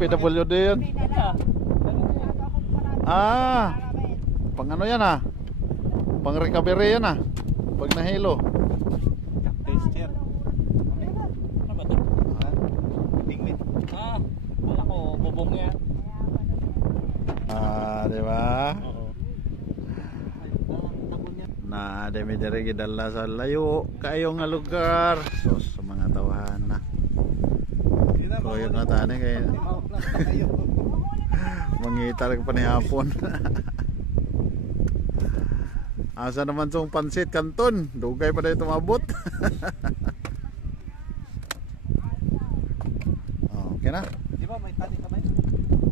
PWD yan. Ah, pang ano yan ah? Pang recovery yan ah. Pag nahilo. Tester. Ano ba ito? Tingmit. Wala ko, bubong yan. Di ba? Oo. Na demi diri gidala sa layo kayo nga lugar. Sus sa mga tawahan na. Koyo nga tani kay mangitar pa ni hapon. Asa naman tong pansit kanton? Dugay pa dito mabot. Okay na. Di ba may tani kamay?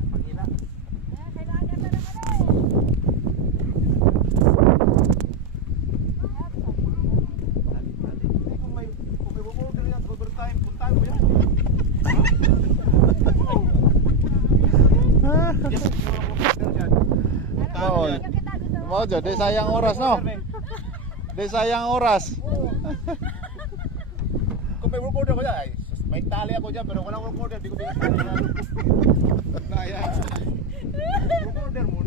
Pangila. Kung may order yan sa overtime, puntahan mo yan. Mau jadi sayang oras no. Di sayang oras. Kung may work order ko dyan, may tali ako dyan, pero walang work order, di ko binigyan. Kaya, work order mo.